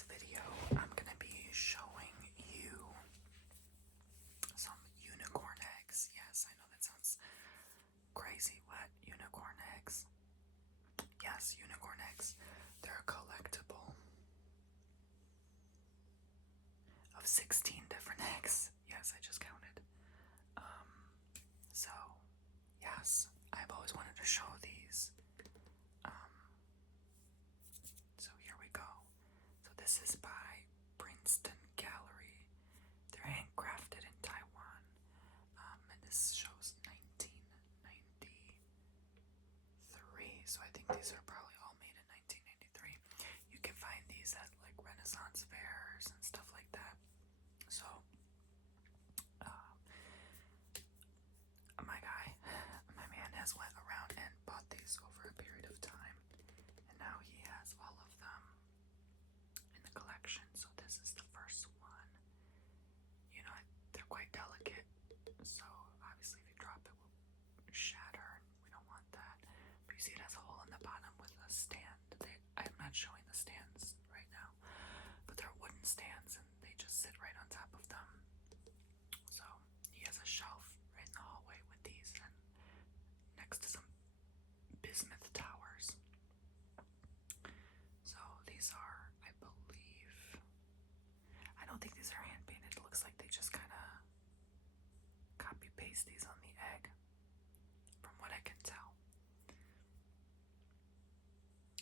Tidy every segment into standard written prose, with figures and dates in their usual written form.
this video, I'm gonna be showing you some unicorn eggs. Yes, I know that sounds crazy. What? Unicorn eggs? Yes, unicorn eggs. They're a collectible of 16 different eggs. Yes, I just counted. So, yes, I've always wanted to show these. So here we go. So this is by Princeton Gallery. They're handcrafted in Taiwan. And this shows 1993. So I think these are probably all made in 1993. You can find these at like Renaissance fairs and stuff like that. So, my man has went around and bought these over a period of time, and now he has all of them in the collection. So this is the first one. You know, they're quite delicate, so obviously if you drop it, will shatter, and we don't want that. But you see it has a hole in the bottom with a stand. I'm not showing the stands right now, but they're wooden stands, and they just sit right on top of them. So he has a shelf right in the hallway with these, and next to some bismuth towers. So these are, I believe, I don't think these are hand painted. It looks like they just kind of copy paste these on the egg, from what I can tell.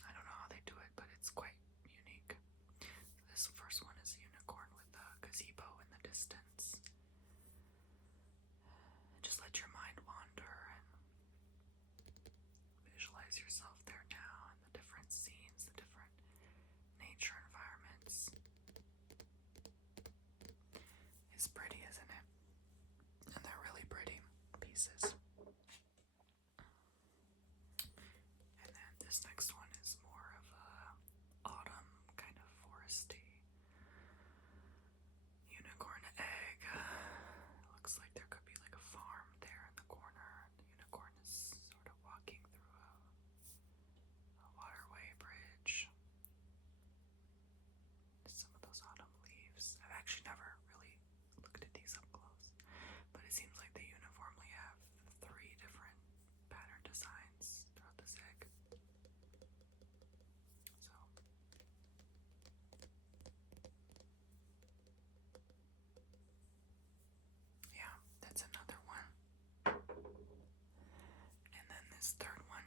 I don't know how they do it, but it's quite unique. This first one is a unicorn with a gazebo in the distance. Just let your mind wander and visualize yourself there now, and the different scenes, the different nature environments. It's pretty, isn't it? And they're really pretty pieces. And then this next one is more of a autumn kind of foresty unicorn egg. Looks like there could be like a farm there in the corner. The unicorn is sort of walking through a waterway bridge. Some of those autumn leaves. I've actually never really looked at these up close, but it seems like they uniformly have 3 different pattern designs throughout this egg. So yeah, that's another one. And then this third one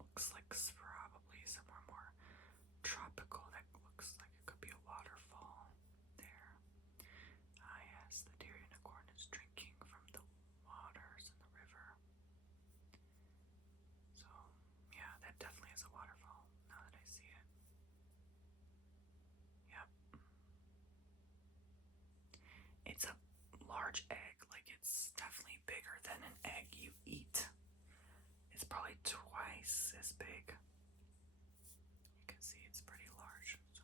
looks like it's probably somewhere more tropical. That looks like it could be a waterfall there. Ah, yes, the deer unicorn is drinking from the waters in the river. So, yeah, that definitely is a waterfall now that I see it. Yep. It's a large egg, like it's definitely bigger than an egg you eat. It's probably twice as big. You can see it's pretty large. So,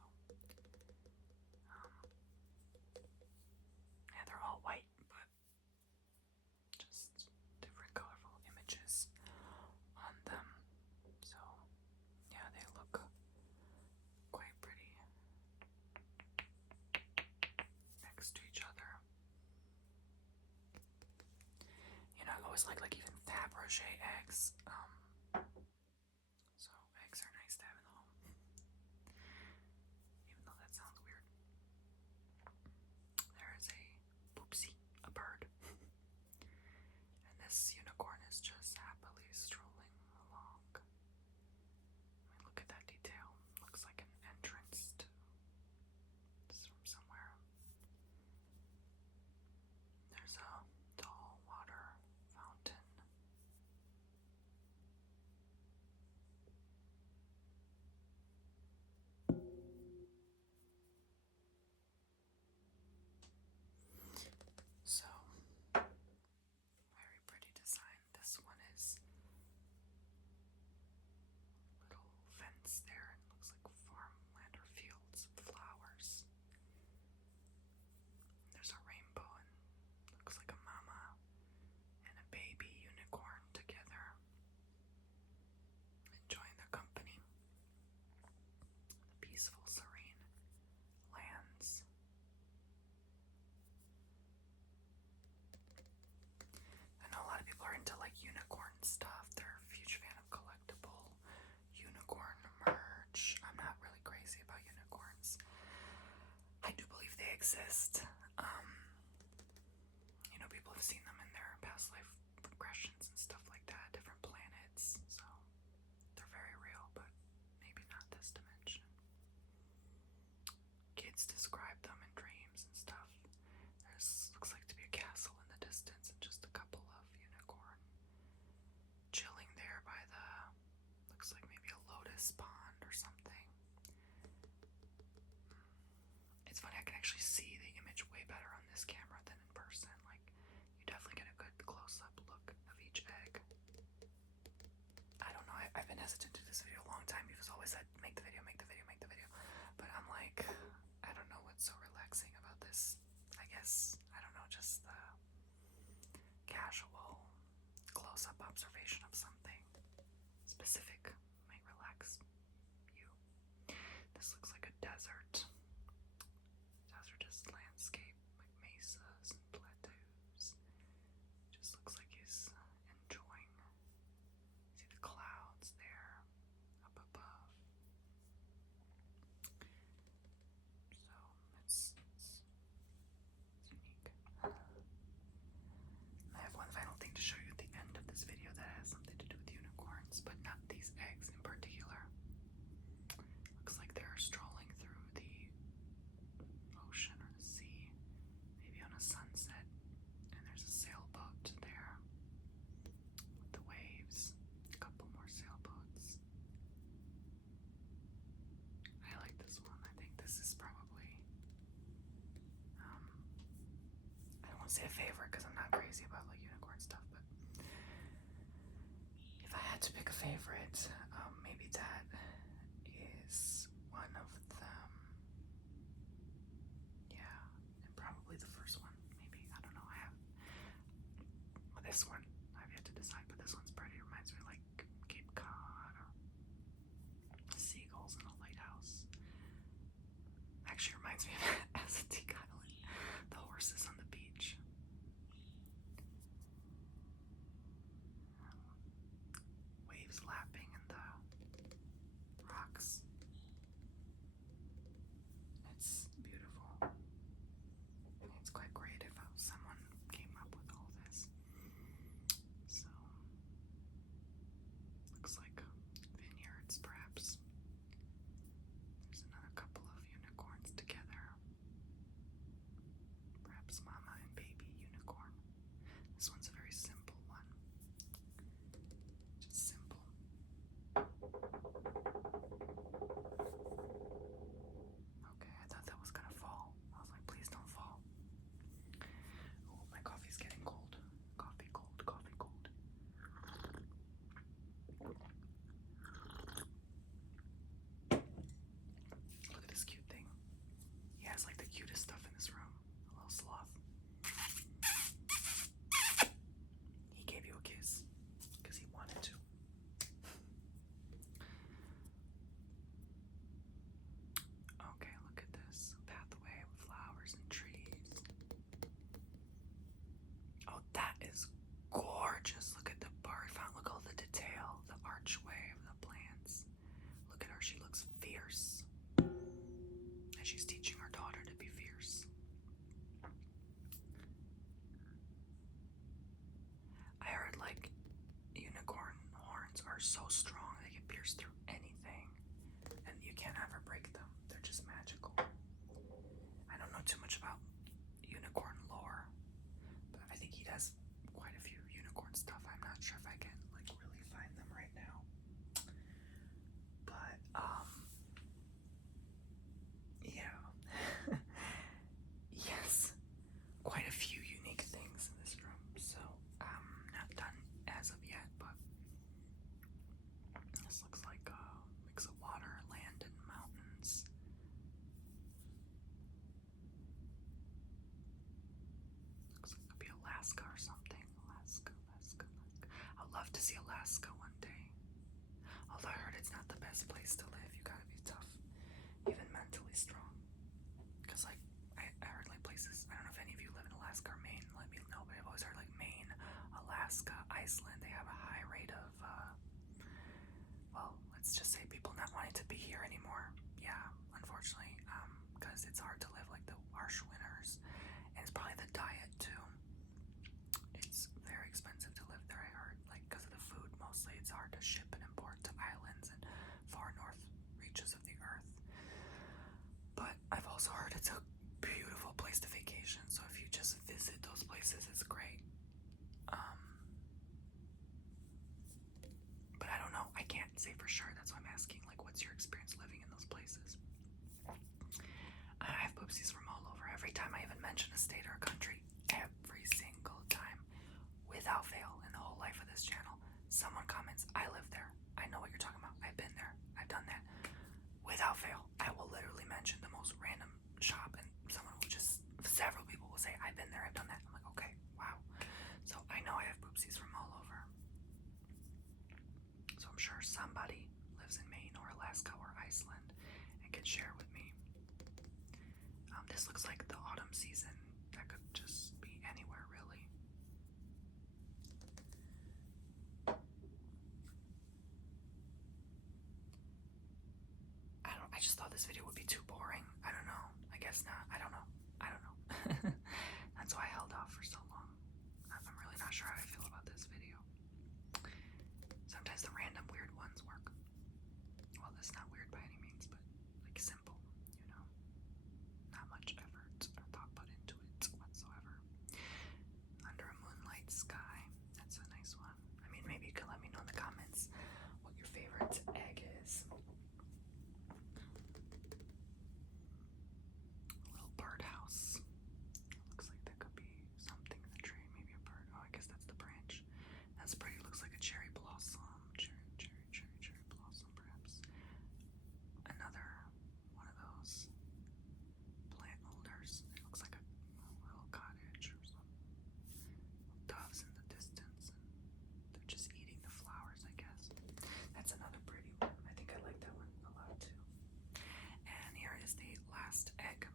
yeah, they're all white, but just different colorful images on them. So, yeah, they look quite pretty next to each other. You know, I always like even Fabergé eggs. So eggs are nice to have in the home, even though that sounds weird. There is a poopsie, a bird, and this unicorn is just happily strolling along. I mean, look at that detail. Looks like an entrance to from somewhere. There's a tall water fountain. exist. People have seen them in their past life regressions and stuff like that, different planets, so they're very real, but maybe not this dimension. Kids describe them in dreams and stuff. There's looks like to be a castle in the distance and just a couple of unicorn chilling there by the, looks like maybe a lotus pond or something. It's funny, I can actually see the image way better on this camera than in person. Like, you definitely get a good close-up look of each egg. I don't know, I've been hesitant to do this video a long time. You've always said, make the video, make the video, make the video. But I'm like, I don't know what's so relaxing about this. I guess, I don't know, just the casual close-up observation of something specific might relax you. This looks like a desert. Desertous landscape, like mesas and plateaus. Just looks like he's enjoying. See the clouds there up above. So it's unique. I have one final thing to show you at the end of this video that has something to do with unicorns, but not these eggs in particular. Looks like they're strolling through the ocean or the sea, maybe on a sunset, and there's a sailboat there with the waves, a couple more sailboats. I like this one. I think this is probably, I don't want to say a favorite because I'm not crazy about like unicorn stuff, but if I had to pick a favorite, maybe that is one of them. Yeah, and probably the first one. Maybe, I don't know. I have this one. I've yet to decide, but this one's pretty. It reminds me of like Cape Cod or seagulls in a lighthouse. Actually, reminds me of Aztec Island. The horses on the beach. Waves lapping in the rocks. It's beautiful. It's quite creative how someone came up with all this. So, looks like vineyards, perhaps. There's another couple of unicorns together. Perhaps mama and baby unicorn. This one's a very simple one. Just simple. Okay, I thought that was gonna fall. I was like, please don't fall. Oh, my coffee's getting cold. Coffee cold, coffee cold. Look at this cute thing. He has like the cutest stuff in this room. A little sloth. He gave you a kiss because he wanted to. Okay, look at this pathway with flowers and trees. Oh, that is gorgeous. Look at the bird fountain. Look at all the detail, the archway of the plants. Look at her. She looks fierce. And she's teaching her daughter to be fierce. I heard like unicorn horns are so strong they can pierce through anything. And you can't ever break them. They're just magical. I don't know too much about unicorn lore, but I think he does quite a few unicorn stuff. I'm not sure if I can like really find them right now. But yeah. Yes. Quite a few unique things in this room. So not done as of yet, but this looks like a mix of water, land, and mountains. Looks like it could be Alaska or something. Alaska. I'd love to see Alaska one day. Although I heard it's not the best place to live. You gotta be tough, even mentally strong. Because like I heard like places. I don't know if any of you live in Alaska or Maine. Let me know. But I've always heard like Maine, Alaska, Iceland. They have a high rate of well, let's just say people not wanting to be here anymore. Yeah, unfortunately, because it's hard to live. Like our harsh winters, and it's probably the diet too. It's very expensive to live there, I heard, like because of the food mostly. It's hard to ship and import to islands and far north reaches of the earth. But I've also heard it's a beautiful place to vacation, so if you just visit those places, it's great. But I don't know. I can't say for sure. That's why I'm asking. Like, what's your experience living in those places? I have poopsies from all over. Every time I even mention a state or a country, every single time, without fail, in the whole life of this channel, someone comments, I live there. I know what you're talking about. I've been there. I've done that. Without fail, I will literally mention the most random shop, and someone will just, several people will say, I've been there. I've done that. I'm like, okay, wow. So I know I have poopsies from all over. So I'm sure somebody lives in Maine or Alaska or Iceland and can share with me. This looks like the autumn season. That could just be anywhere, really. I just thought this video would be too boring. I don't know. I guess not. I don't know. That's why I held off for so long. I'm really not sure how I feel about this video. Sometimes the random weird ones work. Well, that's not weird by any means, but like simple, you know? Not much effort or thought put into it whatsoever. Under a moonlight sky. That's a nice one. I mean, maybe you could let me know in the comments what your favorite egg is. A little birdhouse. Looks like that could be something in the tree. Maybe a bird. Oh, I guess that's the branch. That's pretty. Looks like a cherry blossom. Cherry blossom, perhaps. Another one of those plant holders. It looks like a little cottage or something. Doves in the distance, and they're just eating the flowers, I guess. That's another pretty one. I think I like that one a lot too. And here is the last egg.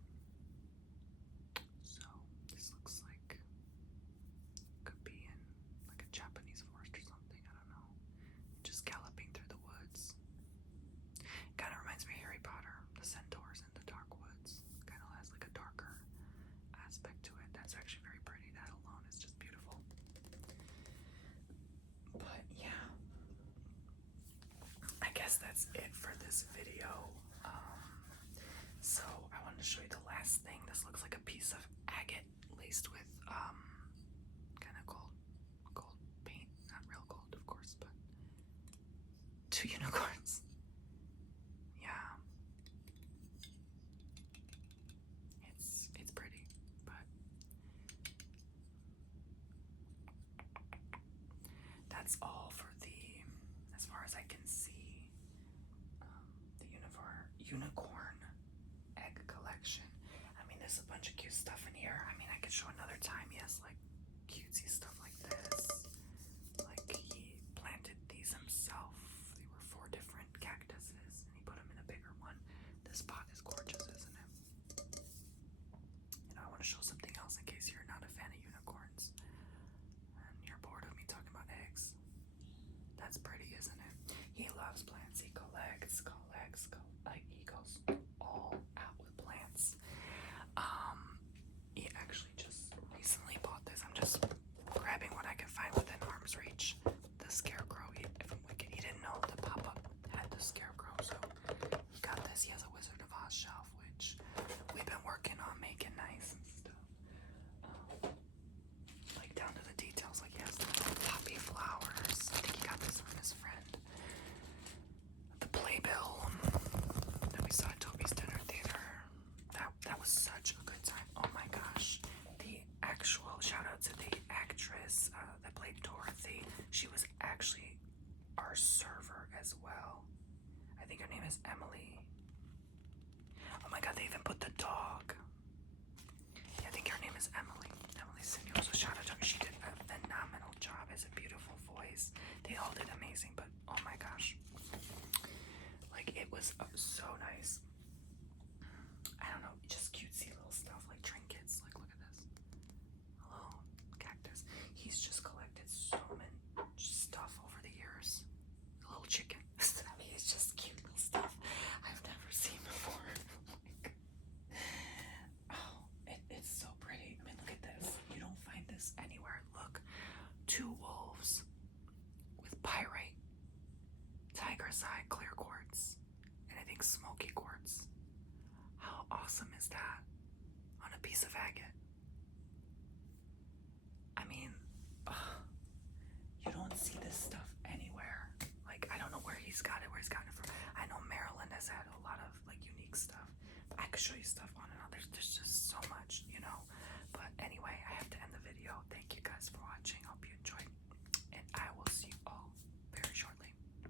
So this looks like could be in like a Japanese forest or something. I don't know. Just galloping through the woods. Kind of reminds me of Harry Potter, the centaurs in the dark woods. Kind of has like a darker aspect to it. That's actually very pretty. That alone is just beautiful. But yeah, I guess that's it for this video. So I wanted to show you the last thing. This looks like a piece of agate laced with kind of gold paint. Not real gold, of course, but 2 unicorns. Yeah, it's pretty, but that's all for as far as I can see, the unicorn egg collection. I mean, there's a bunch of cute stuff in here. I mean, I could show another time. Yes, like cutesy stuff like this. Like he planted these himself. They were 4 different cactuses, and he put them in a bigger one. This pot is gorgeous, isn't it? You know, I want to show something else in case you're not a fan of unicorns and you're bored of me talking about eggs. That's pretty, isn't it? He loves plants. He collects. Like he goes all out with plants. He actually just recently bought this. I'm just grabbing what I can find within arm's reach. The scarecrow. If I'm wicked, he didn't know the pop-up had the scarecrow, so he got this. He has a Wizard of Oz shelf, which we've been working on making nice and stuff. Like down to the details. Like he has poppy flowers. I think he got this from his friend. The playbill that we saw at Toby's Dinner Theater. That was such a good time. Oh my gosh. The actual shout out to the actress that played Dorothy. She was actually our server as well. I think her name is Emily. Oh my god, they even put the dog. Yeah, I think her name is Emily. Emily Senior. So shout out to her. She did a phenomenal job. Has a beautiful voice. They all did amazing, but oh my gosh. Like it was so nice. I don't know, just cutesy little stuff like trinkets. Like look at this. A little cactus. He's just collected so much stuff over the years. A little chicken. I mean, it's just cute little stuff I've never seen before. Like, oh, clear quartz, and I think smoky quartz. How awesome is that on a piece of agate? I mean, you don't see this stuff anywhere. Like, I don't know where he's got it, where he's gotten it from. I know Maryland has had a lot of like unique stuff. But I could show you stuff on and on. There's just so much, you know.